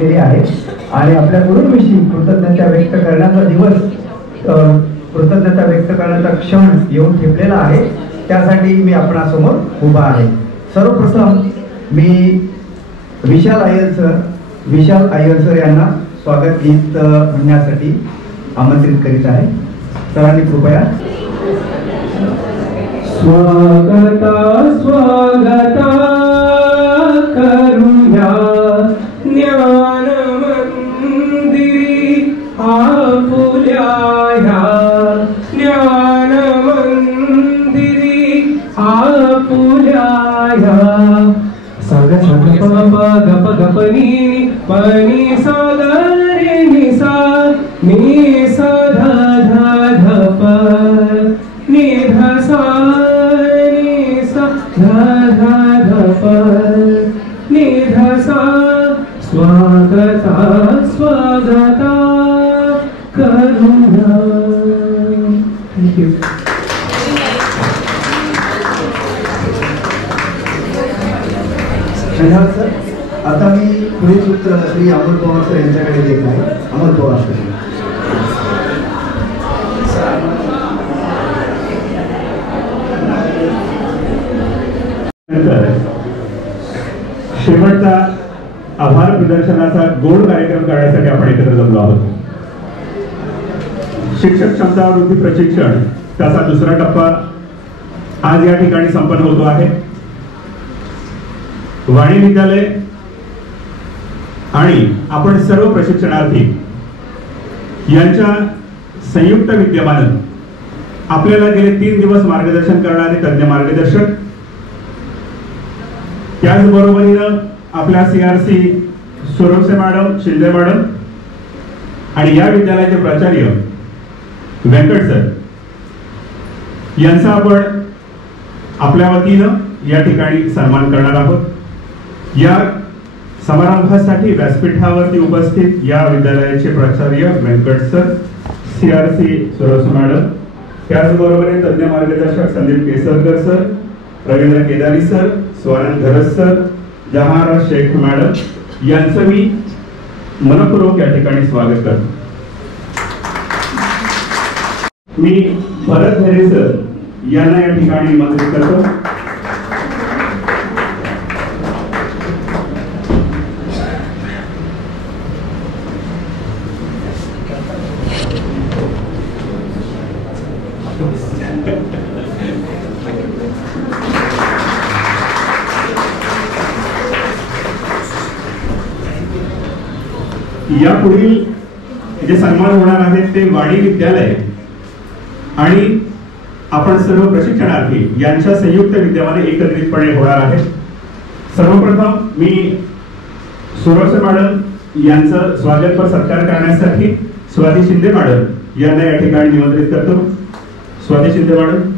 सांगितलेली आहे आणि आपल्या गुरूंविषयी कृतज्ञता व्यक्त करण्याचा दिवस, कृतज्ञता व्यक्त करण्याचा क्षण येऊन ठेपलेला आहे. त्यासाठी मी आपणासमोर उभा आहे. सर्वप्रथम मी विशाल अय्यर सर यांना स्वागत गीत म्हणण्यासाठी आमंत्रित करीत आहे. सरांनी कृपया. स्वागता स्वागता करूया ज्ञान मंदिरी आपुल्या ज्ञान मंदिरी आपुल्या साग साग पप गप गप नी पनी सा रे नि सा नि सा ध ध ध प नि ध सा नि सा ध ध ध प नि ध सा स्वागता स्वागता करूया. थँक्यू. धन्यवाद सर. आता मी पुढील सूत्र श्री अमोल पवार सर यांच्याकडे देत आहे. अमोल पवार सर. शेवटचा आभार प्रदर्शनाचा गोड कार्यक्रम करण्यासाठी आपण एकत्र जमलो आहोत. शिक्षक क्षमता वृद्धी प्रशिक्षण त्याचा दुसरा टप्पा आज या ठिकाणी संपन्न होतो आहे. वाणी विद्यालय आणि आपण सर्व प्रशिक्षणार्थी यांच्या संयुक्त विद्यमानं आपल्याला गेले 3 दिवस मार्गदर्शन करणारे तज्ञ मार्गदर्शक, त्याचबरोबरीनं आपल्या CRC Suravase madam, Shinde madam आणि या विद्यालयाचे प्राचार्य व्यंकट सर यांचा आपण आपल्या वतीनं या ठिकाणी सन्मान करणार आहोत. या समारंभासाठी व्यासपीठावरती उपस्थित या विद्यालयाचे प्राचार्य Vyankat sir, CRC Suravase madam, त्याचबरोबर तज्ञ मार्गदर्शक Sandeep Kesarkar sir, Ravindra Kedari sir, Swanand Gharas sir, Jahara Shaikh madam यांचं मी मनपूर्वक या ठिकाणी स्वागत करतो. मी भरत धरे सर यांना या ठिकाणी निमंत्रित करतो. या पुढील जे सन्मान होणार आहेत ते वाणी विद्यालय आणि आपण सर्व प्रशिक्षणार्थी यांच्या संयुक्त विद्यमाने एकत्रितपणे होणार आहे. सर्वप्रथम मी सुरवसे मॅडम यांचं स्वागत व सत्कार करण्यासाठी स्वाती शिंदे मॅडम यांना या ठिकाणी निमंत्रित करतो. स्वाती शिंदे मॅडम.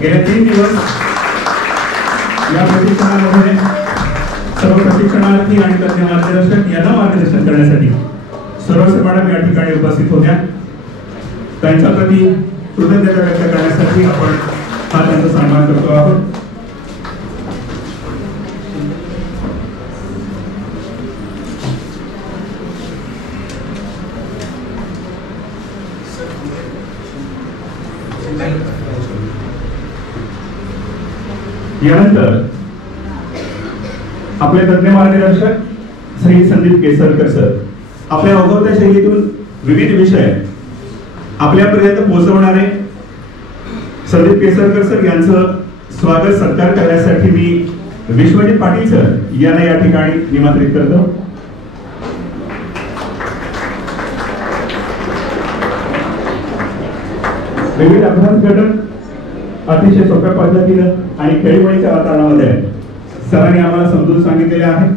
गेले 3 दिवस या प्रशिक्षणामध्ये सर्व प्रशिक्षणार्थी आणि तज्ञ मार्गदर्शक यांना मार्गदर्शन करण्यासाठी सुरवसे मॅडम या ठिकाणी उपस्थित होत्या. त्यांच्या प्रती कृतज्ञता व्यक्त करण्यासाठी आपण हा त्यांचा सन्मान करतो आहोत. यानंतर आपले तज्ञ मार्गदर्शक श्री संदीप केसरकर सर आपल्या अवघवत्या शैलीतून विविध विषय आपल्यापर्यंत पोहोचवणारे संदीप केसरकर सर यांचं स्वागत सत्कार करण्यासाठी मी विश्वजित पाटील सर यांना या ठिकाणी निमंत्रित करतो. विविध अभ्यास घटक अतिशय सोप्या पद्धतीनं आणि खेळीमेळीच्या वातावरणामध्ये सरांनी आम्हाला समजून सांगितलेले आहे.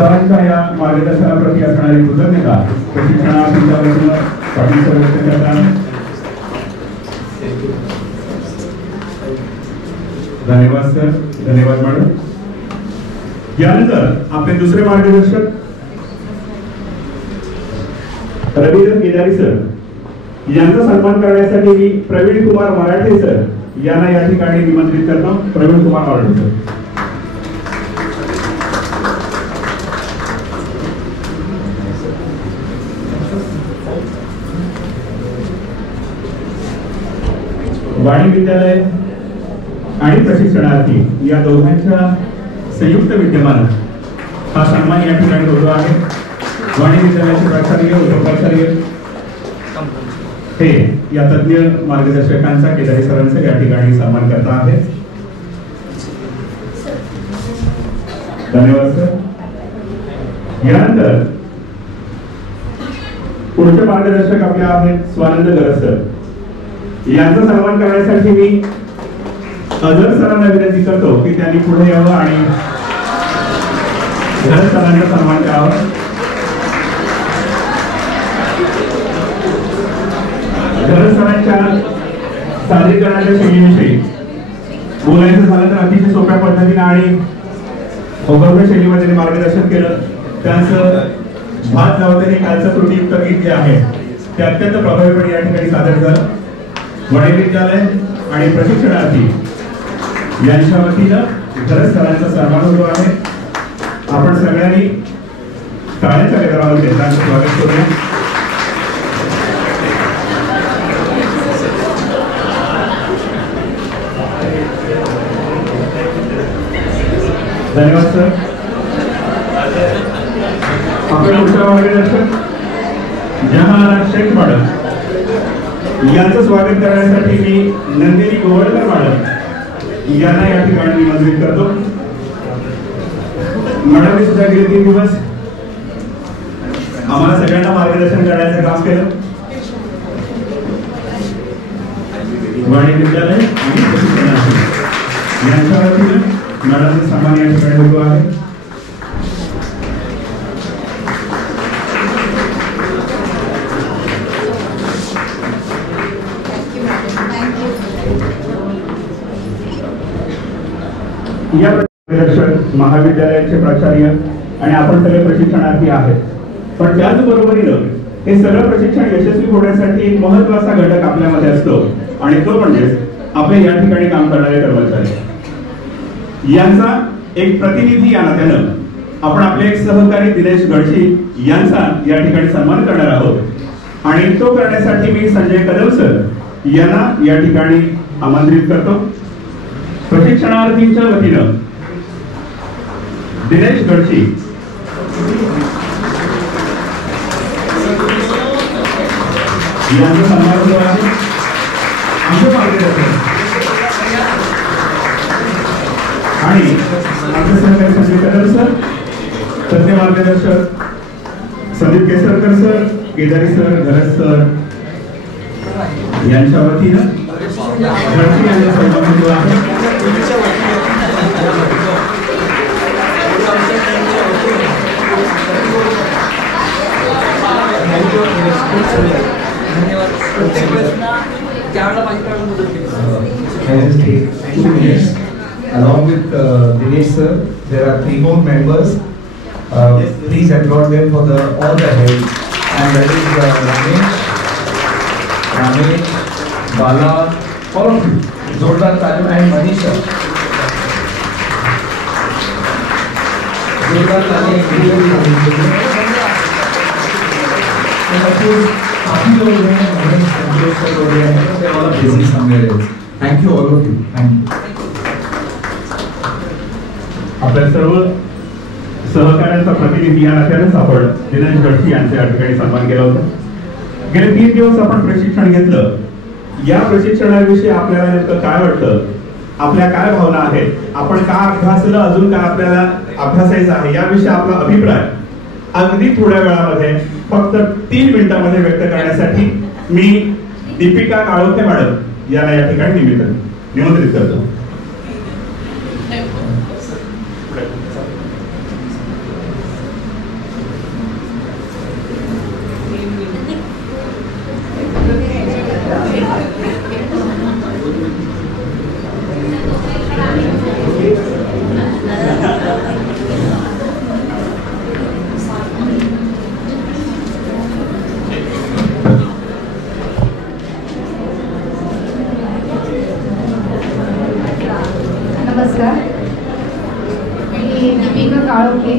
सरांच्या या मार्गदर्शनाप्रती असणारी कृतज्ञता प्रशिक्षणार्थींच्या वतीनं पाटील सर व्यक्त करतात. धन्यवाद सर. धन्यवाद मॅडम. यानंतर आपले दुसरे मार्गदर्शक रवींद्र केदारी सर यांचा सन्मान करण्यासाठी मी प्रवीण कुमार मराठे सर यांना या ठिकाणी निमंत्रित करतो. प्रवीण कुमार मराठे सर. वाणी विद्यालय आणि प्रशिक्षणार्थी या दोघांच्या संयुक्त विद्यमानं हा सन्मान या ठिकाणी होतो आहे. वाणी विद्यालयाचे प्राचार्य उपप्राचार्य हे या तज्ञ मार्गदर्शकांचा केदारी सरांचा या ठिकाणी सन्मान करता आहे. धन्यवाद सर. यानंतर पुढचे मार्गदर्शक आपले आहेत स्वानंद गरज सर. यांचा सन्मान करण्यासाठी मी अजर सरांना विनंती करतो की त्यांनी पुढे यावं आणि गरज सरांचा सन्मान करावा. गरज सरांच्या सादरीकरणाच्या शैलीविषयी बोलायचं झालं तर अतिशय सोप्या पद्धतीने आणि अवघड शैलीमध्ये मार्गदर्शन केलं. त्यांचं भात लावताना कालचं त्रुटीयुक्त गीत जे आहे ते अत्यंत प्रभावीपणे या ठिकाणी सादर झालं. वाणी विद्यालय आणि प्रशिक्षणार्थी यांच्या वतीनं गरज सरांचा सन्मान होतो आहे. आपण सगळ्यांनी टाळ्यांच्या गजरामध्ये त्यांचं स्वागत करूया. धन्यवाद सर. आपल्या पुढच्या मार्गदर्शक जहानारा शेख मॅडम यांचं स्वागत करण्यासाठी मी नंदिनी गोवळकर मॅडम यांना या ठिकाणी निमंत्रित करतो. मॅडमने सुद्धा गेले 3 दिवस आम्हाला सगळ्यांना मार्गदर्शन करण्याचं काम केलं. वाणी विद्यालय आणि प्रशिक्षणार्थी यांच्या वतीनं मॅडमचा सन्मान या ठिकाणी होतो आहे. या प्रशिक्षक महाविद्यालयाचे प्राचार्य आणि आपण सगळे प्रशिक्षणार्थी आहेत. पण त्याचबरोबरीनं हे सगळं प्रशिक्षण यशस्वी होण्यासाठी एक महत्त्वाचा घटक आपल्यामध्ये असतो आणि तो म्हणजे आपले या ठिकाणी काम करणारे कर्मचारी. यांचा एक प्रतिनिधी या नात्यानं आपण आपले एक सहकारी दिनेश गडशी यांचा या ठिकाणी सन्मान करणार आहोत आणि तो करण्यासाठी मी संजय कदम सर यांना या ठिकाणी आमंत्रित करतो. प्रशिक्षणार्थींच्या वतीनं दिनेश गडशी यांचा सन्मान होतो आहे. आमचे मार्गदर्शक आणि आमचे सहकारी संजय कदम सर, तज्ञ मार्गदर्शक संदीप केसरकर सर, केदारी सर, गरज सर यांच्या वतीनं गडशी यांचा सन्मान होतो आहे. Along with Dinesh sir, there are 3 more members. Please applaud them for all the help. And that is Ramesh, Bala, all of you. Zordar Talim and Manisha. Zordar Talim and of course, काफी लोग हैं, they all are busy somewhere else. Thank you all of you. Thank you. आपल्या सर्व सहकाऱ्यांचा प्रतिनिधी या नात्याने सापड दिनेश गडशी यांचे या ठिकाणी सन्मान केला होता. गेले 3 दिवस आपण प्रशिक्षण घेतलं. या प्रशिक्षणाविषयी आपल्याला नेमकं काय वाटतं, आपल्या काय भावना आहेत, आपण काय अभ्यासलं, अजून काय आपल्याला अभ्यासायचं आहे याविषयी आपला अभिप्राय अगदी थोड्या वेळामध्ये फक्त 3 मिनिटांमध्ये व्यक्त करण्यासाठी मी दीपिका काळोखे मॅडम यांना या ठिकाणी निमंत्रित करतो. नमस्कार. मी दीपिका काळोखे,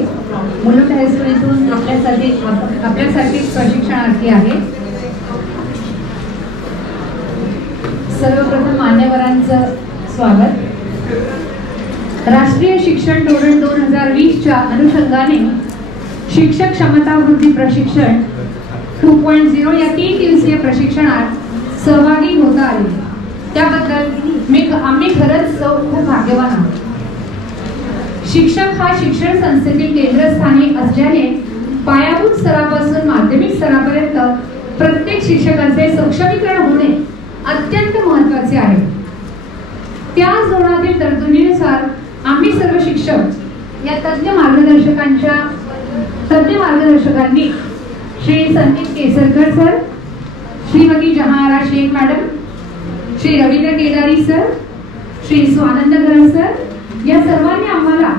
मुलुंड हायस्कूलतून आपल्यासाठी प्रशिक्षणार्थी आहे. सर्वप्रथम मान्यवरांचं स्वागत. राष्ट्रीय शिक्षण धोरण 2020च्या अनुषंगाने शिक्षक क्षमता वृद्धी प्रशिक्षण 2.0 या 3 दिवसीय प्रशिक्षणात सहभागी होता आले, त्याबद्दल आम्ही खरंच खूप भाग्यवान आहोत. शिक्षक हा शिक्षण संस्थेतील केंद्रस्थानी असल्याने पायाभूत स्तरापासून माध्यमिक स्तरापर्यंत प्रत्येक शिक्षकाचे सक्षमीकरण होणे अत्यंत महत्त्वाचे आहे. त्याच धोरणातील तरतुदीनुसार आम्ही सर्व शिक्षक या तज्ञ मार्गदर्शकांनी Shri Sandeep Kesarkar sir, Shrimati Jahanara Shaikh madam, Shri Ravindra Kedari sir, Shri Swanand गरम सर या सर्वांनी आम्हाला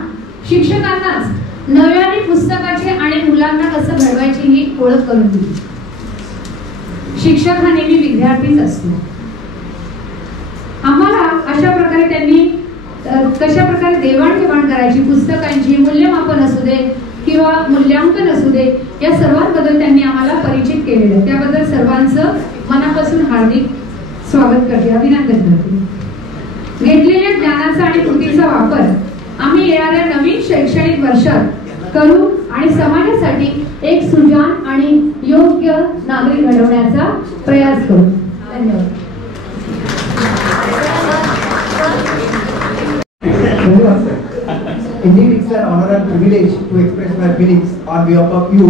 शिक्षकांनाच नव्याने पुस्तकाचे आणि मुलांना कसं घडवायची ही ओळख करून दिली. शिक्षक हा नेहमी विद्यार्थीच असतो. आम्हाला अशा प्रकारे त्यांनी कशा प्रकारे देवाणघेवाण करायची, पुस्तकांची मूल्यमापन असू दे किंवा मूल्यांकन असू दे, या सर्वांबद्दल त्यांनी आम्हाला परिचित केलेलं. त्याबद्दल सर्वांचं मनापासून हार्दिक स्वागत करते, अभिनंदन करते. घेतलेल्या ज्ञानाचा आणि कृतीचा वापर आम्ही येणाऱ्या नवीन शैक्षणिक वर्षात करू आणि समाजासाठी एक सुजाण आणि योग्य नागरिक घडवण्याचा प्रयास करू. धन्यवाद. Indeed, it's an honor and privilege to express my feelings on behalf of you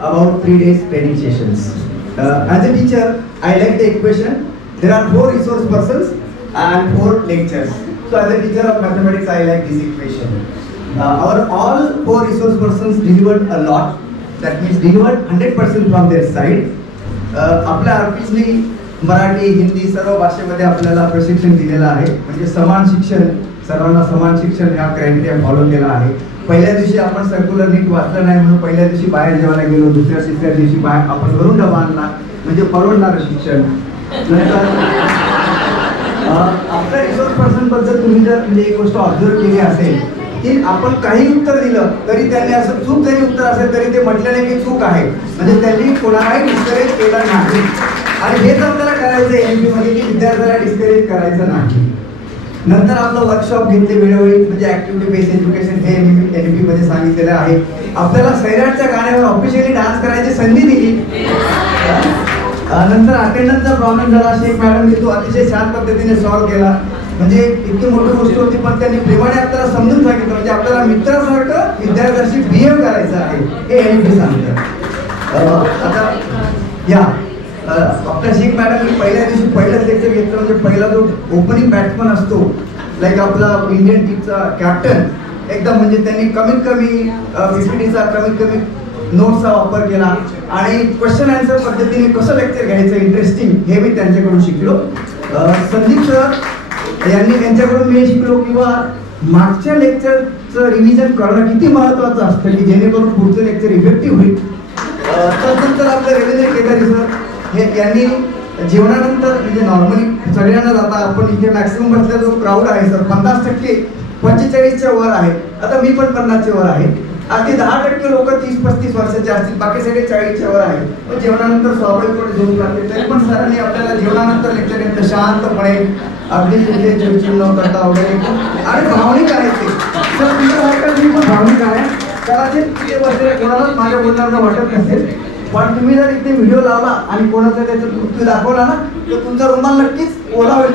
about 3 days training sessions. As a teacher, I like the equation. There are 4 resource persons and 4 lectures. So, as a teacher of mathematics, I like this equation. Our all 4 resource persons delivered a lot. That means delivered 100% from their side. आपल्या आरपीसनी मराठी, हिंदी सर्व भाषेमध्ये आपल्याला प्रशिक्षण दिलेलं आहे. म्हणजे समान शिक्षण, सर्वांना समान शिक्षण ह्या क्रायटेरिया फॉलो केला आहे. पहिल्या दिवशी आपण सर्क्युलर नीट वाचलं नाही म्हणून पहिल्या दिवशी बाहेर जेवायला गेलो, दुसऱ्या तिसऱ्या दिवशी बाहेर आपण घरून डबा आणला, म्हणजे परवडणारं शिक्षण. नंतर आपल्या रिसोर्स पर्सन बद्दल तुम्ही जर म्हणजे एक गोष्ट ऑब्झर्व केली असेल की आपण काही उत्तर दिलं तरी त्यांनी असं चूक जरी उत्तर असेल तरी ते म्हटलं नाही की चूक आहे, म्हणजे त्यांनी कोणालाही डिस्करेज केलं नाही. आणि हेच आपल्याला करायचं आहे एनपी मध्ये की विद्यार्थ्याला डिस्करेज करायचं नाही. नंतर आपलं वर्कशॉप घेतले वेळोवेळी, म्हणजे ऍक्टिव्हिटी बेस्ड एज्युकेशन हे एनपी मध्ये सांगितलेलं आहे. आपल्याला सैराटच्या गाण्यावर ऑफिशियली डान्स करायची संधी दिली. नंतर अटेंडन्सचा प्रॉब्लेम झाला, शेख मॅडमने तो अतिशय छान पद्धतीने सॉल्व्ह केला. म्हणजे इतकी मोठी गोष्ट होती पण त्यांनी प्रेमाने आपल्याला समजून सांगितलं, म्हणजे आपल्याला मित्रासारखं विद्यार्थ्याशी बिहेव करायचं आहे हे एनपी सांगतं. आता या आपल्या शेख मॅडमने पहिल्या दिवशी पहिलंच लेक्चर घेतलं, म्हणजे पहिला जो ओपनिंग बॅट्समन असतो लाईक आपला इंडियन टीमचा कॅप्टन एकदम, म्हणजे त्यांनी कमीत कमी पीपीटीचा कमीत कमी नोट्सचा वापर केला आणि क्वेश्चन आन्सर पद्धतीने कसं लेक्चर घ्यायचं इंटरेस्टिंग हे मी त्यांच्याकडून शिकलो. संदीप सर यांनी त्यांच्याकडून मी शिकलो किंवा मागच्या लेक्चरचं रिव्हिजन करणं किती महत्त्वाचं असतं की जेणेकरून पुढचं लेक्चर इफेक्टिव्ह होईल. त्यानंतर आपलं रवींद्र केदारी सर हे यांनी जेवणानंतर म्हणजे नॉर्मली सगळ्यांना जाता आपण इथे मॅक्सिमम बसला जो क्राऊड आहे सर 50% 45च्या वर आहे. आता मी पण 50च्या वर आहे. अगदी 10% लोक 30-35 वर्षाचे असतील, बाकी सगळे 40च्या वर आहेत. पण जेवणानंतर स्वाभाविकपणे झोप लागते, तरी पण सरांनी आपल्याला जेवणानंतर लेक्चर घेतलं शांतपणे, अगदी कुठे चिडचिड न करता वगैरे, आणि भावनिक आहे ते. सर तुमचं वाटतं मी पण भावनिक आहे, कदाचित तिथे बसलेल्या कोणालाच माझ्या बोलण्याचं वाटत नसेल, पण तुम्ही जर इथे व्हिडिओ लावला आणि कोणाचा त्याचा मृत्यू दाखवला ना तर तुमचा रुमाल नक्कीच ओला होईल.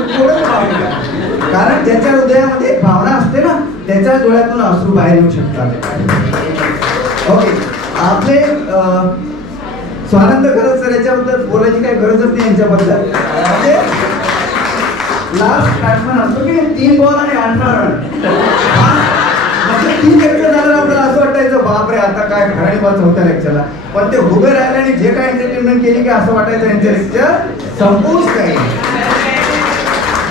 कारण ज्याच्या हृदयामध्ये भावना असते ना त्याच्या डोळ्यातून अश्रू बाहेर येऊ शकतात. ओके, आपले स्वानंद गरज सर याच्याबद्दल बोलायची काही गरजच नाही यांच्याबद्दल. म्हणजे लास्ट बॅट्समन असतो की 3 बॉल आणि 18 रन. 3 लेक्चर झालं आपल्याला असं वाटायचं बापरे आता काय घराणी बाच होत्या लेक्चरला, पण ते उभे राहिले आणि जे काय एंटरटेनमेंट केली की असं वाटायचं यांचे लेक्चर संपूच काही.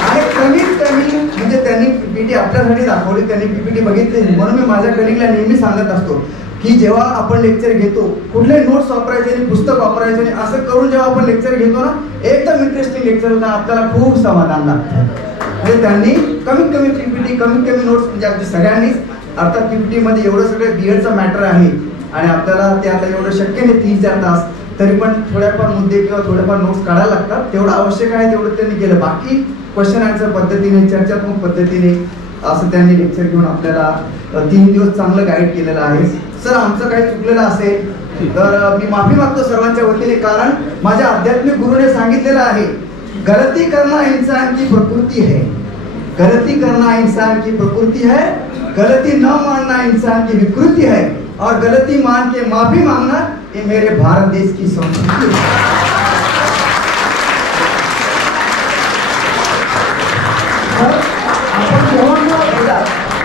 आणि कमीत कमी म्हणजे त्यांनी पीपीटी आपल्यासाठी दाखवली, त्यांनी पीपीटी बघितली. म्हणून मी माझ्या कलिगला नेहमी सांगत असतो की जेव्हा आपण लेक्चर घेतो कुठले नोट्स वापरायचे आणि पुस्तक वापरायचे आणि असं करून जेव्हा आपण लेक्चर घेतो ना एकदम इंटरेस्टिंग लेक्चर होतं, आपल्याला खूप समाधान लागतं. म्हणजे त्यांनी कमीत कमी पीपीटी कमीत कमी नोट्स म्हणजे अगदी सगळ्यांनीच, अर्थात पीपीटी मध्ये एवढं सगळं बीएडचा मॅटर आहे आणि आपल्याला त्याला एवढं शक्य नाही 3-4 तास, तरी पण थोड्याफार मुद्दे किंवा थोड्याफार नोट्स काढायला लागतात, तेवढं आवश्यक आहे तेवढं त्यांनी केलं. बाकी क्वेश्चन आन्सर पद्धतीने चर्चात्मक पद्धतीने असं त्यांनी लेक्चर घेऊन आपल्याला 3 दिवस चांगलं गाईड केलेलं आहे. सर आमचं काही चुकलेलं असेल तर मी माफी मागतो सर्वांच्या वतीने, कारण माझ्या आध्यात्मिक गुरुने सांगितलेलं आहे गलती करना इंसान की प्रकृति है, गलती करना इंसान की प्रकृति है, गलती न मानना इंसान की विकृति है और गलती मान के माफी मांगना ये मेरे भारत देश की संस्कृति है.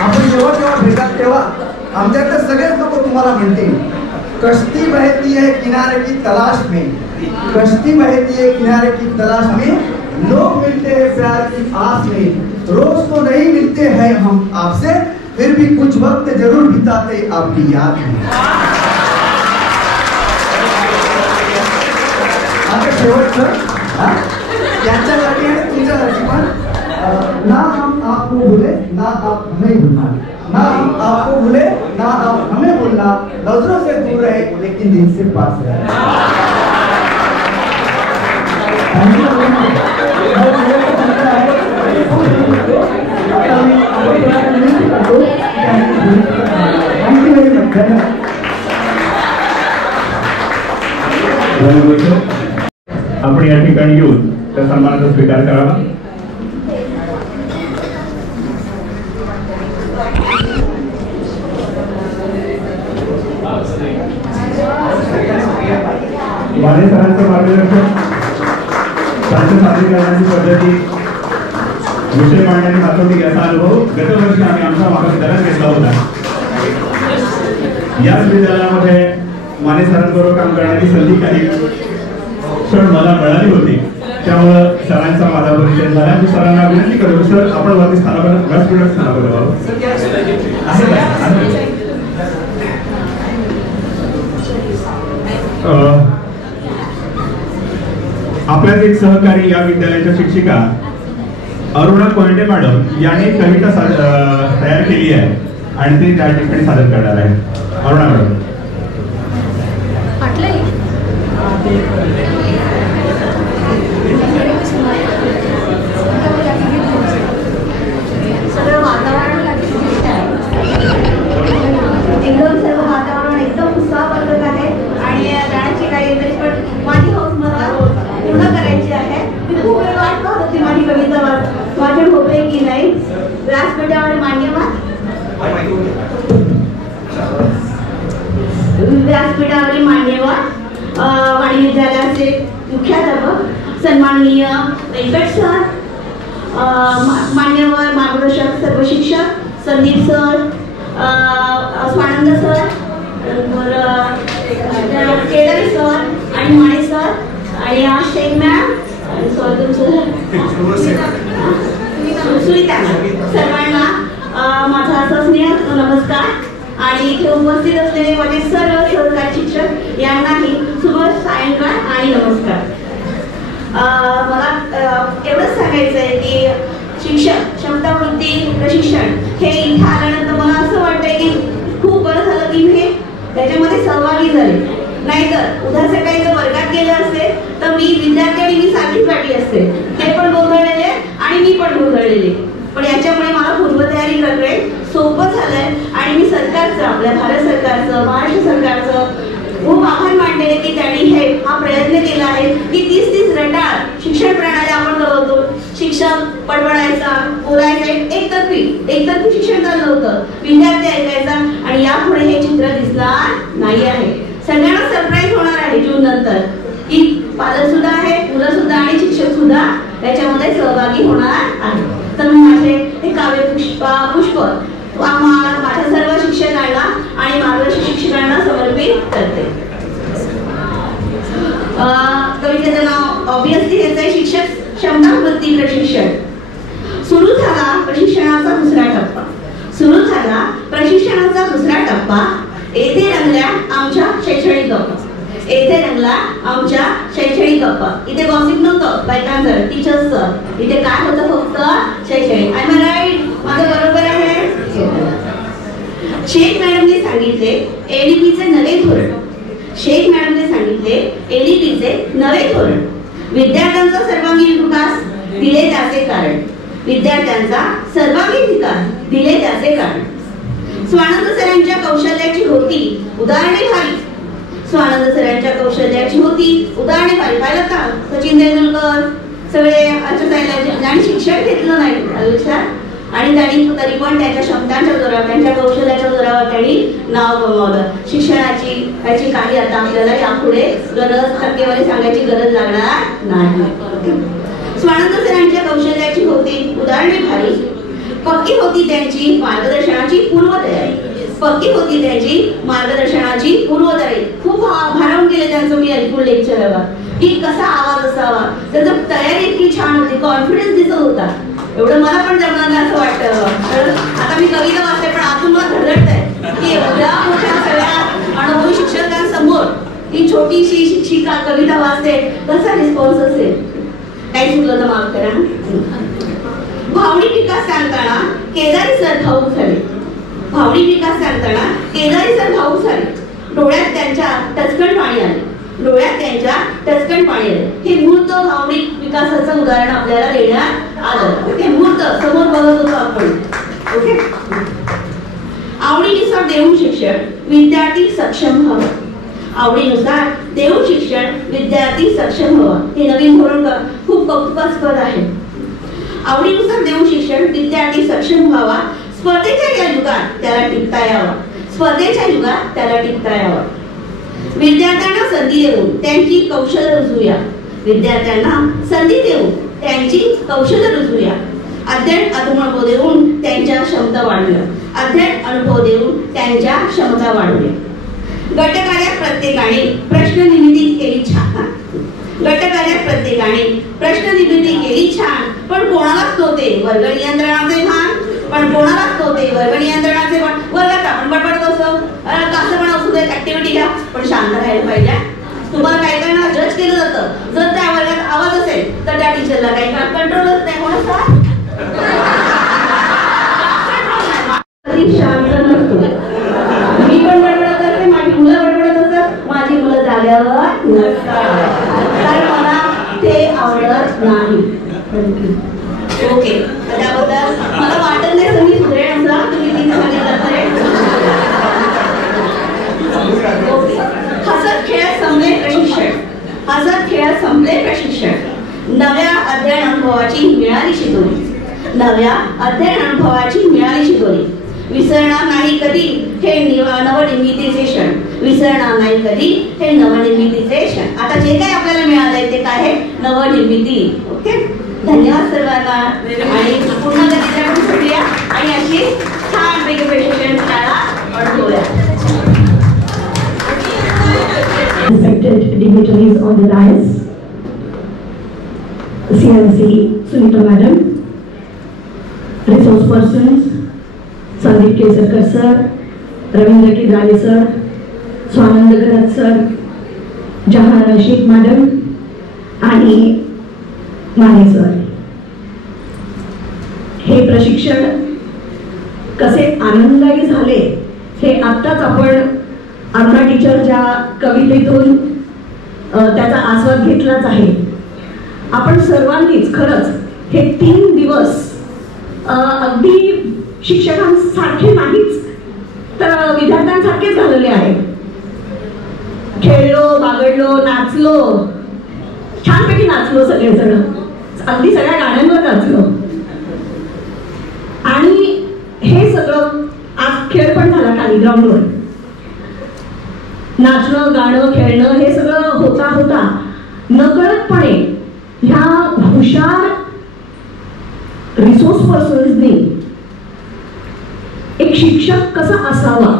आपण जेव्हा भेटाल तेव्हा आमच्याकडे सगळेच लोक तुम्हाला म्हणतील कश्ती बहती है किनारे की तलाश में, कश्ती बहती है किनारे की तलाश में, लोग मिलते हैं प्यार की आस में, रोज तो नहीं मिलते हैं हम आपसे, फिर भी कुछ वक्त जरूर बिताते आपकी याद में. आता शेवटचं यांच्यासाठी आणि तुमच्यासाठी पण, ना हम आपको भूले ना आप हमें भूलना, ना हम आपको भूले ना आप हमें भूलना, नजरों से दूर रहे लेकिन दिल से पास रहे. आपण या ठिकाणी येऊन त्या सन्मानाचा स्वीकार करावा. वाले सरांचं मार्गदर्शन, त्यांच्या सादरीकरणाची पद्धती, विषय मांडण्याची हातोटी याचा अनुभव गतवर्षी आम्ही आमच्या महाविद्यालयात घेतला होता. याच विद्यालयामध्ये माने सरांबरोबर काम करण्याची संधी काही क्षण मला मिळाली होती, त्यामुळं सरांचा माझा परिचय झाला. मी सरांना विनंती करतो, सर आपण वरती स्थानावर स्थानावर आपल्यात एक सहकारी या विद्यालयाच्या शिक्षिका अरुणा कोयंडे मॅडम यांनी कविता तयार केली आहे आणि ते त्या ठिकाणी सादर करणार आहे. अरुणा मॅडम. सर्व वातावरण एकदम उत्साहवर्धक आहे आणि गाण्याची काही पण माझी हौस मला पूर्ण करायची आहे. मी खूप वेळ वाट पाहत होती माझी कविता वाचन होते की नाही. व्यासपीठावर मान्यवर वाणी विद्यालयाचे मुख्याध्यापक सन्माननीय वेंकट सर, मान्यवर मार्गदर्शक सर्व शिक्षक Sandeep sir, Swanand sir, Kedari sir आणि माने सर आणि शेख मॅम सुनीता, सर्वांना माझा असा स्नेह नमस्कार. आणि इथे उपस्थित असलेले माझे सर्व सहकारी शिक्षक यांनाही शुभ सायंकाळ आणि नमस्कार. मला एवढंच सांगायचं आहे की शिक्षक क्षमतावृत्ती प्रशिक्षण हे इथे आल्यानंतर मला असं वाटतंय की खूप बरं झालं की मी त्याच्यामध्ये सहभागी झाले. नाहीतर उद्या सकाळी जर वर्गात गेले असते तर मी विद्यार्थी मी सारखीच वाटली असते, ते पण गोंधळलेले आणि मी पण गोंधळलेले. पण याच्यामुळे मला पूर्वतयारी करणे सोपं झालंय आणि मी सरकारचं, आपल्या भारत सरकारचं, महाराष्ट्र सरकारचं खूप आभार मानते की त्यांनी हा प्रयत्न केला आहे की 30 रटाळ शिक्षण प्रणाली आपण करतो. शिक्षक पडवडायचा, बोलायचं, एकतर्फी शिक्षण चाललं होतं, विद्यार्थी ऐकायचा आणि यापुढे हे चित्र दिसणार नाही आहे. सगळ्यांना सरप्राईज होणार आहे जून नंतर की पालक सुद्धा आहे, मुलं सुद्धा आणि शिक्षक सुद्धा त्याच्यामध्ये सहभागी होणार आहे. तर माझे हे काव्य पुष्प माझ्या सर्व शिक्षकांना आणि मार्गदर्शक शिक्षकांना समर्पित करते. कवितेचं नाव ऑब्वियसली हेच आहे, शिक्षक क्षमतावृत्ती प्रशिक्षण. सुरू झाला प्रशिक्षणाचा दुसरा टप्पा, येथे रंगल्या आमच्या शैक्षणिक गप्पा. येथे रंगला आमच्या शैक्षणिक गप्पा. इथे गॉसिप नव्हतं बायकांचं, टीचर्सचं. इथे काय होतं? फक्त शैक्षणिक. I am right? माझं बरोबर आहे? शेख मॅडमने सांगितले एडीपीचे नवे धोरण. शेख मॅडमने सांगितले एडीपीचे नवे धोरण. विद्यार्थ्यांचा सर्वांगीण विकास दिले त्याचे कारण. विद्यार्थ्यांचा सर्वांगीण विकास दिले त्याचे कारण. स्वानंद सरांच्या कौशल्याची होती उदाहरणे भारी. स्वानंद सरांच्या कौशल्याची होती उदाहरणे भारी. पाहिलं का? सचिन तेंडुलकर सगळे आणि शिक्षण घेतलं नाही आणि त्यांनी तरी पण त्यांच्या क्षमतांच्या जोरावर, त्यांच्या कौशल्याच्या जोरावर त्यांनी नाव कमवलं. शिक्षणाची याची काही आता आपल्याला यापुढे गरज टक्केवारी सांगायची गरज लागणार नाही. स्वानंद सरांच्या कौशल्याची होती उदाहरणे भारी. पक्की होती त्यांची मार्गदर्शनाची पूर्वतयारी. पक्की होती त्यांची मार्गदर्शनाची पूर्वतयारी. खूप भारावून गेले त्यांचं मी ऐकून लेक्चरवर की कसा आवाज असावा. त्याचं तयारी इतकी छान होती, कॉन्फिडन्स दिसत होता. एवढं मला पण जमणार नाही असं वाटतं. आता मी कविता वाचते पण आतून मला धडधडतंय की एवढ्या मोठ्या सगळ्या अनुभवी शिक्षकांसमोर ही छोटीशी शिक्षिका कविता वाचते, कसा रिस्पॉन्स असेल? काही चुकलं तर माफ करा. भावनिक विकास सांगताना केदारी सर भाऊक झाले. भावनिक विकास सांगताना केदारी सर भाऊक झाले. डोळ्यात त्यांच्या टचकन पाणी आले. डोळ्यात त्यांच्या टचकन पाणी आले. हे मूर्त भावनिक विकासाचं उदाहरण आपल्याला देण्यात आलं. ते मूर्त समोर बघत होतो आपण. ओके. आवडीनुसार देऊ शिक्षण विद्यार्थी सक्षम व्हावं. आवडीनुसार देऊ शिक्षण विद्यार्थी सक्षम व्हावं. हे नवीन धोरण खूप कौतुकास्पद आहे. आवडीनुसार देऊ शिक्षण विद्यार्थी सक्षम व्हावा. स्पर्धेच्या या युगात त्याला टिकता यावं. स्पर्धेच्या युगात त्याला टिकता यावं. विद्यार्थ्यांना संधी देऊन त्यांची कौशल्य रुजवूया. विद्यार्थ्यांना संधी देऊन त्यांची कौशल्य रुजवूया. अध्ययन अनुभव देऊन त्यांच्या क्षमता वाढवूया. अध्ययन अनुभव देऊन त्यांच्या क्षमता वाढवूया. गटकार्यात प्रत्येकाने प्रश्न निर्मिती केली छान. गटकार्यात प्रत्येकाने प्रश्न निर्मिती केली छान. पण कोणालाच नव्हते वर्ग नियंत्रणाचे भान. पण कोणालाच नव्हते वर्ग नियंत्रणाचे भान. वर्गात आपण बडबडत असो, कसं पण असू दे, ऍक्टिव्हिटी घ्या, पण शांत राहायला पाहिजे. तुम्हाला काही काहींना जज केलं जातं. जर त्या वर्गात आवाज असेल तर त्या टीचरला काही कंट्रोलच नाही. कोणाचा शांत नसतो. मी पण बडबडत असते, माझी मुलं बडबडत असतात, माझी मुलं जाग्यावर नसतात, कारण मला ते आवडत नाही. ओके. त्याबद्दल मला वाटत नाही तुम्ही सुधरेल असं तुम्ही तिथे सांगितलं. ओके. हसत खेळात संपले प्रशिक्षण. हसत खेळात संपले प्रशिक्षण. नव्या अध्ययन अनुभवाची मिळाली शिकवणी. नव्या अध्ययन अनुभवाची मिळाली शिकवणी. विसरणार नाही कधी हे नवनिर्मितीचे क्षण. विसरणार नाही कधी हे नवनिर्मितीचे क्षण. आता जे काही आपल्याला मिळालंय ते काय आहे? नवनिर्मिती. ओके. धन्यवाद सर्वांना आणि पूर्ण गतीच्या सुट्या आणि अशी छान पैकी प्रशिक्षण शाळा अनुभवूया. Respected dignitaries on the dais, CMC Sunita Madam, resource persons Sandeep Kesarkar sir, Ravindra Kidani sir, Swanand Garat sir, Jahan Rashid Madam आणि माने सर. हे प्रशिक्षण कसे आनंददायी झाले हे आत्ताच आपण अरुणा टीचरच्या कवितेतून त्याचा आस्वाद घेतलाच आहे. आपण सर्वांनीच खरंच हे 3 दिवस अगदी शिक्षकांसारखे नाहीच तर विद्यार्थ्यांसारखेच घालवले आहेत. खेळलो, बागडलो, नाचलो, छानपैकी नाचलो सगळेजण, अगदी सगळ्या गाण्यांवर नाचलो. आणि हे सगळं आज खेळ पण झाला खाली ग्राउंडवर. नाचणं, गाणं, खेळणं हे सगळं होता नकळतपणे ह्या हुशार रिसोर्स पर्सन्सनी एक शिक्षक कसा असावा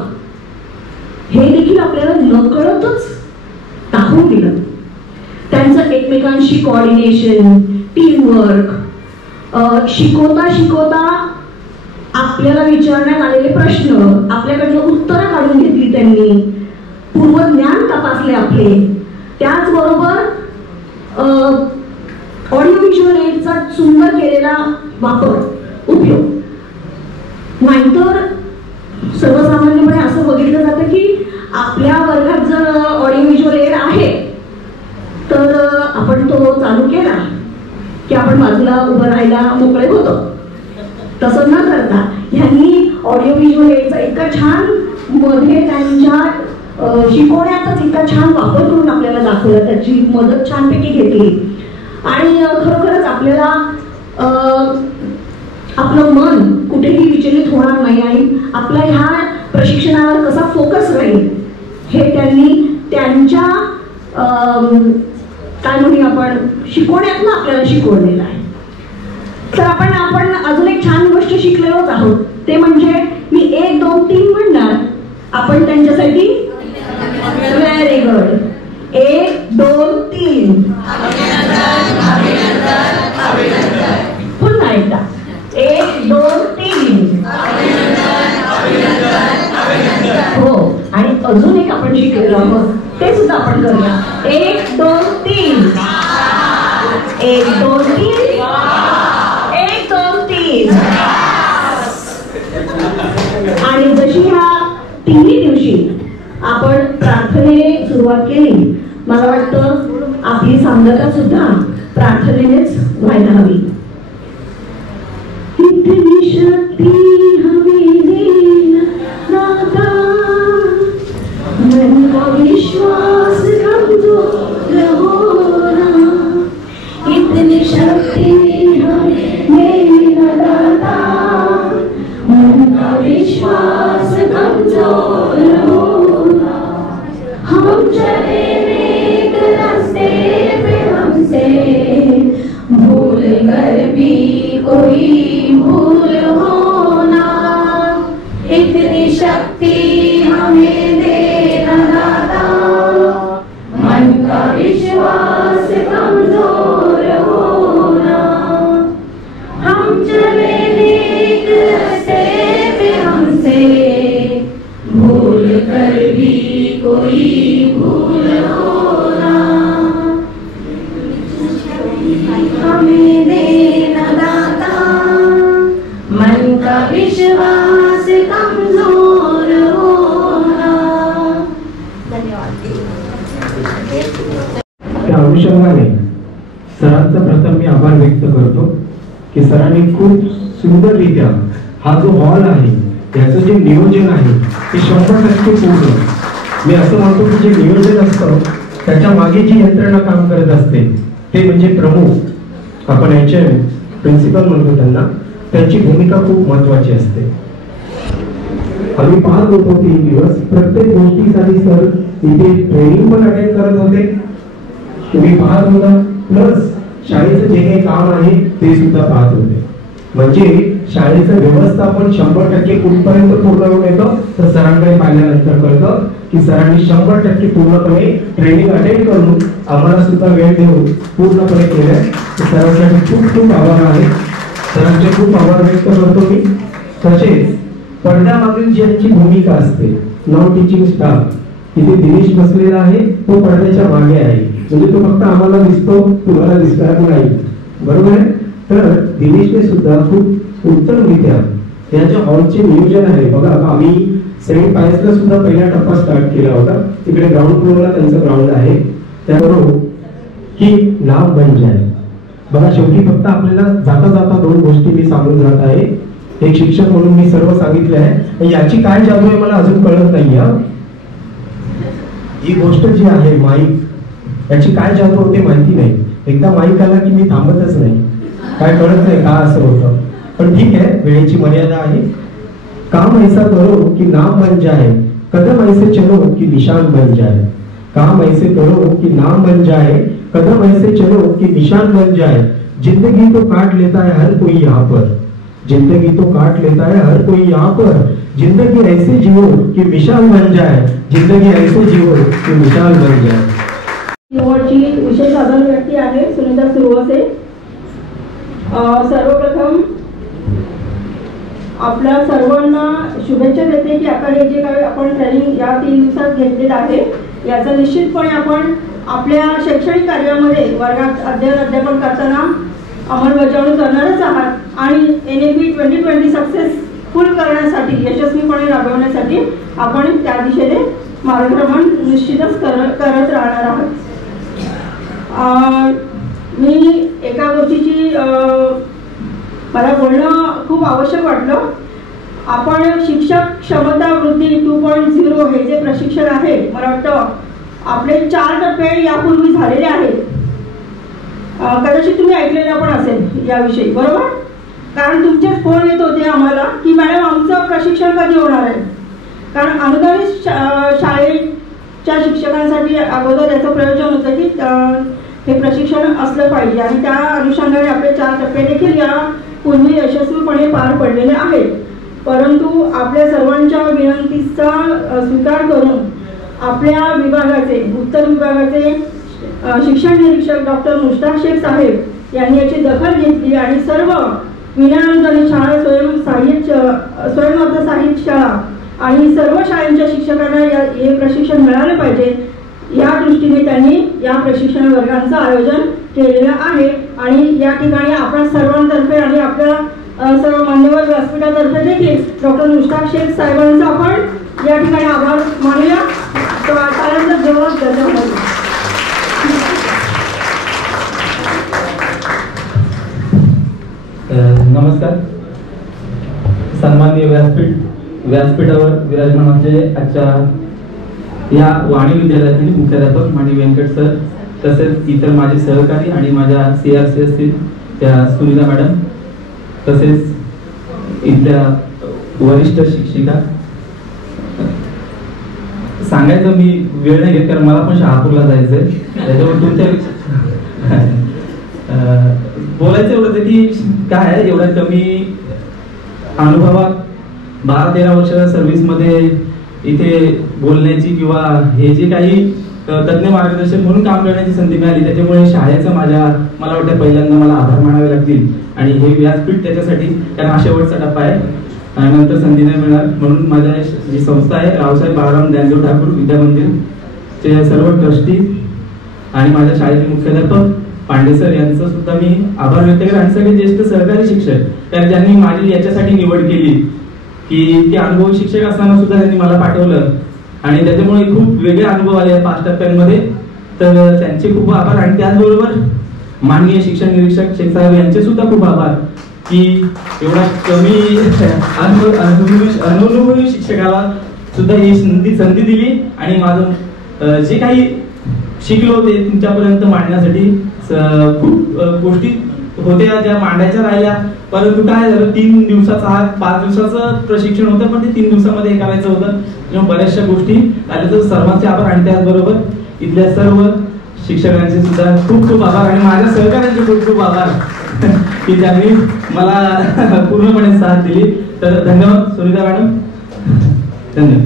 हे देखील आपल्याला नकळतच दाखवून दिलं. त्यांचं एकमेकांशी कोऑर्डिनेशन, टीमवर्क, शिकवता आपल्याला विचारण्यात आलेले प्रश्न आपल्याकडनं उत्तरं काढून घेतली त्यांनी, पूर्वज्ञान तपासले आपले, त्याचबरोबर ऑडिओ व्हिज्युअल एडचा सुंदर केलेला वापर उपयोग. नाहीतर सर्वसामान्यपणे असं बघितलं जातं की आपल्या वर्गात जर ऑडिओ व्हिज्युअल एड आहे तर आपण तो चालू केला की आपण बाजूला उभं राहायला मोकळे होतो. तसं न करता ह्यांनी ऑडिओ व्हिज्युअल एडचा इतका छान मध्ये त्यांच्या शिकवण्याचाच इतका छान वापर करून आपल्याला दाखवला, त्याची मदत छानपैकी घेतली आणि खरोखरच आपल्याला आपलं मन कुठेही विचलित होणार नाही आणि आपल्या ह्या प्रशिक्षणावर कसा फोकस राहील हे त्यांनी त्यांच्या काय म्हणूया आपण शिकवण्यातनं आपल्याला शिकवलेलं आहे. तर आपण अजून एक छान गोष्ट शिकलेलोच आहोत, ते म्हणजे मी 1 2 3 म्हणणार, आपण त्यांच्यासाठी व्हेरी गुड 1 2 3 पुन्हा एकदा 1 2 3 हो. आणि अजून एक आपण शिकलेलो आहोत ते सुद्धा आपण करूया. 1 2 3 1 2 3 1 2 3. आणि जशी ह्या तिन्ही दिवशी आपण प्रार्थनेने सुरुवात केली, मला वाटतं आपली सांगता सुद्धा प्रार्थनेनेच व्हायला हवी. इतनी शक्ति हमें देना दाता, मन का विश्वास कमजोर होना. इतनी शक्ति हमें देना दाता, मन का विश्वास कमजोर होना. हम चले नेक रास्ते पे हमसे भूल कर भी कोई भूल होना. इतनी शक्ति हमें देना दाता, मन का विश्वास कमजोर होना. हम चले नेक रास्ते पे हमसे भूल कर भी कोई भूल होना. हमें देना दाता, मन का विश्वास कमजोर होना. त्या अनुषंगाने सरांचा प्रथम मी आभार व्यक्त करतो की सरांनी खूप सुंदररित्या हा जो हॉल आहे याचं जे नियोजन आहे ते 100% पूर्ण. मी असं म्हणतो की जे नियोजन असतं त्याच्या मागे जी यंत्रणा काम करत असते ते म्हणजे प्रमुख, आपण याचे प्रिन्सिपल म्हणतो त्यांना, त्यांची भूमिका खूप महत्वाची असते. आम्ही पाहत होतो 3 दिवस प्रत्येक गोष्टीसाठी सर इथे ट्रेनिंग पण अटेंड करत होते, तुम्ही पाहत होता, प्लस शाळेचं जे काही काम आहे ते सुद्धा पाहत होते. म्हणजे शाळेचं व्यवस्थापन 100% कुठपर्यंत पूर्ण होऊन येतं तर सरांकडे पाहिल्यानंतर कळतं की सरांनी 100% पूर्णपणे ट्रेनिंग अटेंड करून आम्हाला सुद्धा वेळ देऊन पूर्णपणे केलंय. सरांसाठी खूप खूप आभार आहे. सरांचे खूप आभार व्यक्त करतो मी. तसेच पडद्यामागील ज्यांची भूमिका असते, नॉन टीचिंग स्टाफ, इथे दिनेश बसलेला आहे, तो पडद्याच्या मागे आहे, म्हणजे तो फक्त आम्हाला दिसतो, तुम्हाला दिसणार नाही, बरोबर आहे. तर दिनेशने सुद्धा खूप उत्तमरित्या याच्या हॉलचे नियोजन आहे. बघा आम्ही सेंट पायसला सुद्धा पहिला टप्पा स्टार्ट केला होता, तिकडे ग्राउंड फ्लोअरला त्यांचं ग्राउंड आहे. त्याबरोबर की नाव बन जाए. बघा शेवटी फक्त आपल्याला जाता जाता 2 गोष्टी मी सांगून जात आहे. एक शिक्षक म्हणून मी सर्व सांगितले आहे, याची काय जादू आहे मला अजून कळत नाही. ही गोष्ट जी आहे माईक, याची काय जादू होते माहिती नाही. एकदा माईक आला की मी थांबतच नाही, काय कळत नाही का असं होतं. पण ठीक आहे, वेळेची मर्यादा आहे. काम ऐसा करो कि नाम बन जाए, कदम ऐसे चलो कि निशान बन जाए. काम ऐसे करो कि नाम बन जाए, कदम ऐसे चलो कि निशान बन जाए. जिंदगी तो काट लेता है हर कोई यहाँ पर, जिंदगी तो काट लेता है हर कोई यहाँ पर. जिंदगी ऐसे जियो कि मिसाल बन जाए, जिंदगी ऐसे जियो कि मिसाल बन जाए. निवडची विशेष आभार व्यक्ती आहे सुनीता सुरवसे. सर्वप्रथम आपल्या सर्वांना शुभेच्छा देते की आता हे जे काही आपण ट्रेनिंग या 3 दिवसात घेतलेलं आहे याचा निश्चितपणे आपण आपल्या शैक्षणिक कार्यामध्ये वर्गात अध्यापन करताना अंमलबजावणी करणारच आहात आणि NAP 2020 सक्सेसफुल करण्यासाठी, यशस्वीपणे राबवण्यासाठी आपण त्या दिशेने मार्गक्रमण निश्चितच करत राहणार आहात. मी एका गोष्टीची मला बोलणं खूप आवश्यक वाटलं. आपण शिक्षक क्षमता वृद्धी 2.0 हे जे प्रशिक्षण आहे, मला वाटतं आपले 4 टप्पे यापूर्वी झालेले आहेत. कदाचित तुम्ही ऐकलेलं पण असेल याविषयी, बरोबर? कारण तुमचेच फोन येत होते आम्हाला की मॅडम आमचं प्रशिक्षण कधी होणार आहे. कारण अनुदानित शाळेच्या शिक्षकांसाठी अगोदर याचं प्रयोजन होतं की हे प्रशिक्षण असलं पाहिजे आणि त्या अनुषंगाने आपले 4 टप्पे देखील यापूर्वी यशस्वीपणे पार पडलेले आहेत. परंतु आपल्या सर्वांच्या विनंतीचा स्वीकार करून आपल्या विभागाचे, उत्तर विभागाचे शिक्षण निरीक्षक डॉक्टर मुश्ताक शेख साहेब यांनी याची दखल घेतली आणि सर्व विनाअनुदानित शाळा, स्वयंअर्थसहाय्यित शाळा आणि सर्व शाळांच्या शिक्षकांना हे प्रशिक्षण मिळाले पाहिजे या दृष्टीने त्यांनी या प्रशिक्षण वर्गांचं आयोजन केलेलं आहे. आणि या ठिकाणी आपण सर्वांतर्फे आणि आपल्या सर्व मान्यवर व्यासपीठातर्फे देखील डॉक्टर मुश्ताक शेख साहेबांचा आपण या ठिकाणी आभार मानूया. टाळ्यांचा जवाब द्यायचा. नमस्कार. सन्माननीय व्यासपीठावर विराजमान असलेले आजच्या या वाणी विद्यालयातील मुख्याध्यापक माननीय वेंकट सर, तसेच इतर माझे सहकारी आणि माझ्या CRC असतील त्या सुनीता मॅडम, तसेच इथल्या वरिष्ठ शिक्षिका. सांगायचं मी वेळ नाही घेत कारण मला पण शहापूरला जायचंय, त्याच्यावर तुमच्या बोलायचं एवढंच की काय एवढ्या कमी अनुभवात 12-13 वर्ष सर्व्हिसमध्ये इथे बोलण्याची किंवा हे जे काही तज्ञ मार्गदर्शन म्हणून काम करण्याची संधी मिळाली, त्याच्यामुळे शाळेचं मला वाटतं पहिल्यांदा मला आभार मानावे लागतील. आणि हे व्यासपीठ त्याच्यासाठी, कारण हा शेवटचा टप्पा आहे, नंतर संधी नाही मिळणार. म्हणून माझ्या जी संस्था आहे रावसाहेब बाळाराम ज्ञानदेव ठाकूर विद्यामंदिरचे सर्व ट्रस्टी आणि माझ्या शाळेचे मुख्याध्यापक पांडे सर यांचं सुद्धा मी आभार व्यक्त करतो. आणि सगळे ज्येष्ठ सहकारी शिक्षक, कारण ज्यांनी माझी याच्यासाठी निवड केली की ते अनुभवी शिक्षक असताना सुद्धा त्यांनी मला पाठवलं आणि त्याच्यामुळे खूप वेगळे अनुभव आले 5 टप्प्यांमध्ये. तर त्यांचे खूप आभार. आणि त्याचबरोबर माननीय शिक्षण निरीक्षक शेख साहेब यांचे सुद्धा खूप आभार की एवढा कमी अनुभवी शिक्षकाला सुद्धा ही संधी दिली आणि माझं जे काही शिकलो ते तुमच्यापर्यंत मांडण्यासाठी. खूप गोष्टी होत्या ज्या मांडायच्या राहिल्या, परंतु काय झालं 3 दिवसाचा 5 दिवसाचं प्रशिक्षण होतं, पण ते 3 दिवसामध्ये करायचं होतं. तेव्हा बऱ्याचशा गोष्टी आल्या. तर सर्वांचे आभार. आणि त्याचबरोबर इथल्या सर्व शिक्षकांचे सुद्धा खूप खूप आभार आणि माझ्या सहकार्यांचे खूप खूप आभार की ज्यांनी मला पूर्णपणे साथ दिली. तर धन्यवाद सुनीता मॅडम, धन्यवाद.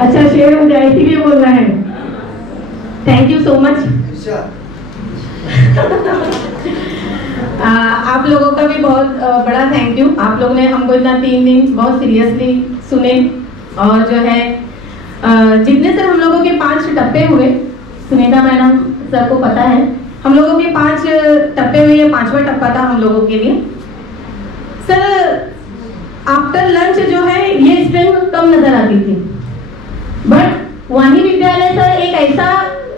अच्छा शेर मुझे इसीलिए बोलना है. Thank you so much. आप लोगों का भी बहुत बड़ा थैंक यू. आप लोगों ने हमको इतना 3 दिन बहुत सीरियसली सुने और जो है जितने सर हम लोगों के 5 टप्पे हुए, सुनीता मैडम सर को पता है हम लोगों के 5 टप्पे हुए. ये 5वां टप्पा था हम लोगों के लिए. सर आफ्टर लंच जो है ये स्ट्रेंथ कम नजर आती थी, बट वाणी विद्यालय सर एक ऐसा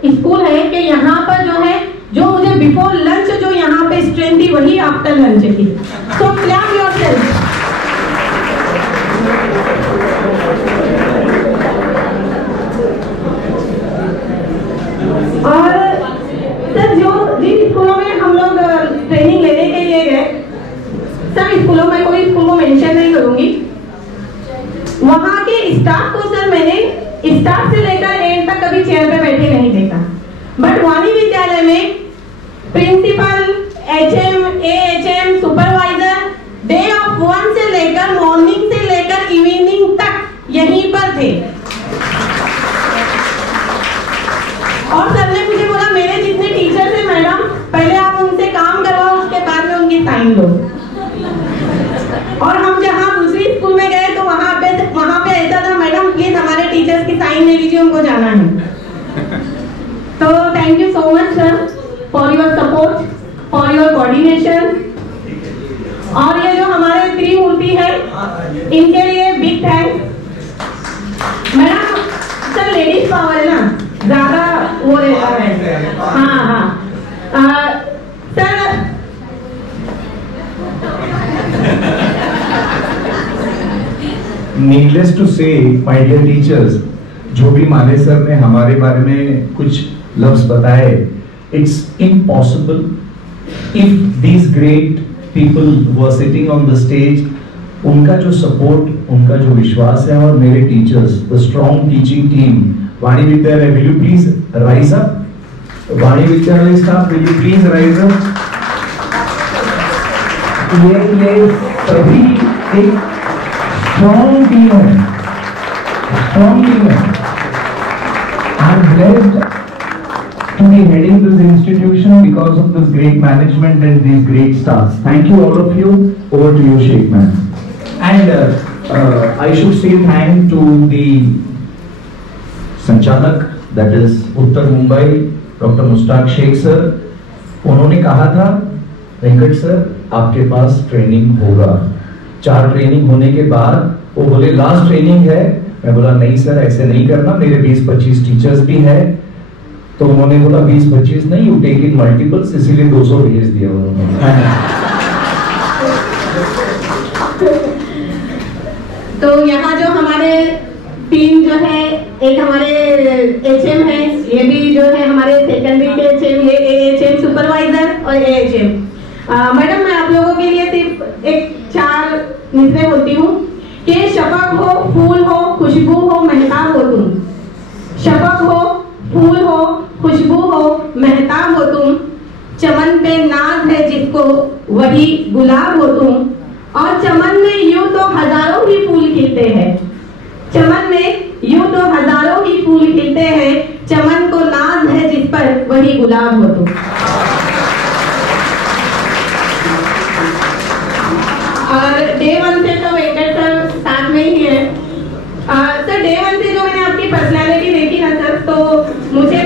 स्कूल है कि यहाँ पर जो है जो मुझे बिफोर लंच जो यहाँ पे स्ट्रेंथ थी वही आफ्टर लंच थी. So clap yourself. और सर जिन स्कूलों में हम लोग ट्रेनिंग लेने के लिए गए, सर स्कूलों में कोई स्कूल को मेंशन नहीं करूंगी, वहां के स्टाफ को सर मैंने स्टार्ट से लेकर एंड तक कभी चेयर पे बैठे नहीं देखा. बट वाणी विद्यालय में principal, HM, AHM, supervisor day of 1 से लेकर मॉर्निंग से लेकर इवनिंग तक यहीं पर थे. और सर ने मुझे बोला मेरे जितने टीचर थे मैडम, पहले आप उनसे काम करवाओ, उसके बाद में उनकी साइन लो. और हम जहाँ दूसरी स्कूल में गए तो वहाँ पे ऐसा था फॉर योर कोऑर्डिनेशन। और ये जो हमारे त्रिमूर्ति है इनके लिए big thanks. Madam sir ladies power है ना, ज्यादा वो रहता है। हाँ sir needless to say my dear teachers, जो भी माले सर ने हमारे बारे में कुछ लफ्ज बताए, it's impossible if these great people were sitting on the stage, उनका जो सपोर्ट, उनका जो विश्वास है, और मेरे teachers, the strong teaching team, Vani Vidyalaya, will you please rise up? Vani Vidyalaya staff, will you please rise up? ये सभी एक स्ट्रॉन्ग टीम है, स्ट्रॉन्ग टीम है। I am blessed to be heading this institution because of this great management and these great staffs. Thank you all of you. Over to you, Sheikh man. And I should say thank to the Sanchalik, that is Uttar Mumbai, Dr. Mushtaq Sheikh sir. उन्होंने कहा था Venkat sir आपके pass training होगा। 4 training होने के बाद वो बोले last training है। मैं बोला नहीं सर ऐसे नहीं करना, मेरे 20-25 टीचर्स भी हैं। तो उन्होंने बोला 20-25 नहीं, यू टेक इन मल्टीपल्स, इसीलिए 200 भेज दिया उन्होंने। तो यहाँ जो हमारे टीम जो है, एक हमारे एचएम है, ये भी जो है हमारे सेकेंडरी के एचएम, ये एएचएम सुपरवाइजर और एएचएम। मैडम मैं आप लोगों के लिए सिर्फ एक 4 मिसरे बोलती हूँ कि शफक हो, फूल हो, खुशबू हो, महताब हो तुम। शफक हो, फूल हो, खुशबू हो, महताब हो तुम। चमन पे नाज है जिसको वही गुलाब हो तुम। और चमन में यूं तो हजारों ही फूल खिलते हैं, चमन में यूं तो हजारों ही फूल खिलते हैं। चमन को नाज है जिस पर वही गुलाब हो तुम। और डे 1 से तो वेंकट सर साथ में ही है। सर डे 1 से जो मैंने आपकी पर्सनालिटी देखी ना सर, तो मुझे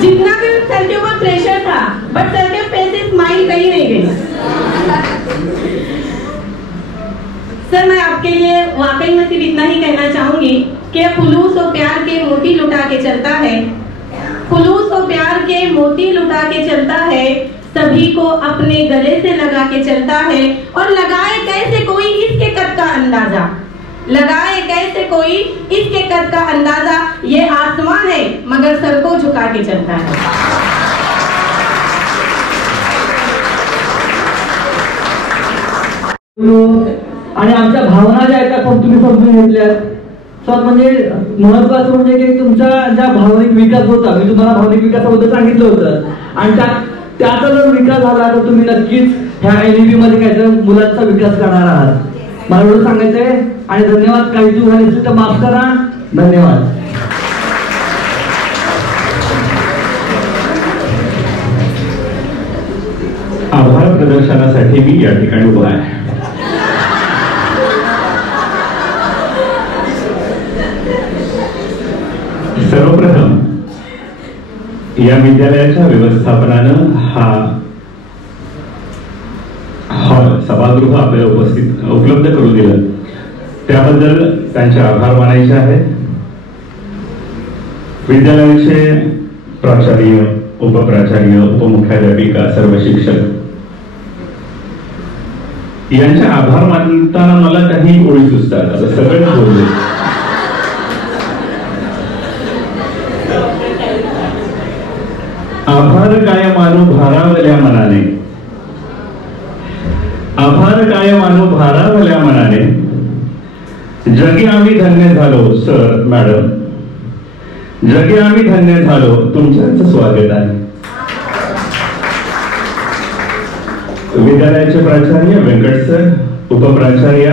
जितना भी सर के ऊपर प्रेशर था, but sir K face say smile कहीं नहीं गई। सर मैं आपके लिए वाकई में सिर्फ इतना ही कहना चाहूंगी कि खुलूस और प्यार के मोती लुटा के चलता है, खुलूस और प्यार के मोती लुटा के चलता है। सभी को अपने गले से लगा के चलता है। और लगाए कैसे कोई इसके कद का अंदाजा, लगाए कैसे कोई इसके कद का अंदाजा। ये आसमान है मगर सर को झुका के चलता है। आणि आमच्या भावना ज्या आहेत खूप तुम्ही समजून घेतल्यात सर। म्हणजे महत्वाचं म्हणजे की तुमचा ज्या भावनिक विकास होता, मी तुम्हाला भावनिक विकासाबद्दल सांगितलं होतं, आणि त्याचा जर विकास झाला तर तुम्ही नक्कीच ह्या एलईबी मध्ये काय मुलांचा विकास करणार आहात। मला एवढं सांगायचंय आणि धन्यवाद। काही चूक झाली असेल तर माफ करा। धन्यवाद। आभार प्रदर्शनासाठी मी या ठिकाणी उभा आहे। सर्वप्रथम या विद्यालयाच्या व्यवस्थापनानं हा हॉल सभागृह आपल्याला उपलब्ध करून दिलं, त्याबद्दल त्यांचे आभार मानायचे आहेत। विद्यालयाचे प्राचार्य, उपप्राचार्य, उपमुख्याध्यापिका, सर्व शिक्षक यांचे आभार मानताना मला काही ओळी सुचतात। आता सगळेच बोलले। आभार काय मानू भारावल्या मनाने, आभार काय मानू भारावल्या मनाने। जगी आम्ही धन्य झालो सर मॅडम, जगी आम्ही धन्य झालो, तुमचं स्वागत आहे। विद्यालयाचे प्राचार्य वेंकट सर, उपप्राचार्य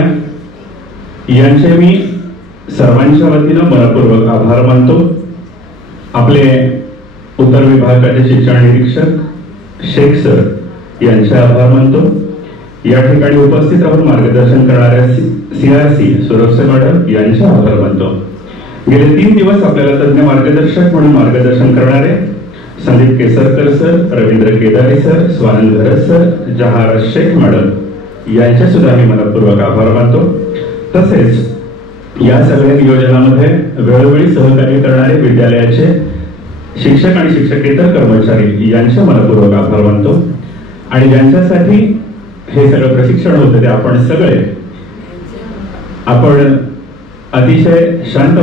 यांचे मी सर्वांच्या वतीनं मनपूर्वक आभार मानतो। आपले उत्तर विभागाचे शिक्षण निरीक्षक शेख सर यांचे आभार मानतो। या ठिकाणी उपस्थित राहून मार्गदर्शन करणाऱ्या CRC सुरक्षा मॅडम यांचे आभार मानतो। गेले 3 दिवस आपल्याला तज्ञ मार्गदर्शक म्हणून मार्गदर्शन करणारे संदीप केसरकर सर, रवींद्र केदारे सर, स्वानंद भरत सर, जहार शेख मॅडम यांचे सुद्धा मी मनपूर्वक आभार मानतो. तसेच या सगळ्या नियोजनामध्ये वेळोवेळी सहकार्य करणारे विद्यालयाचे शिक्षक आणि शिक्षकेतर कर्मचारी यांचे मनपूर्वक आभार मानतो. आणि ज्यांच्यासाठी हे सगळं प्रशिक्षण होतं ते आपण सगळे अतिशय शांत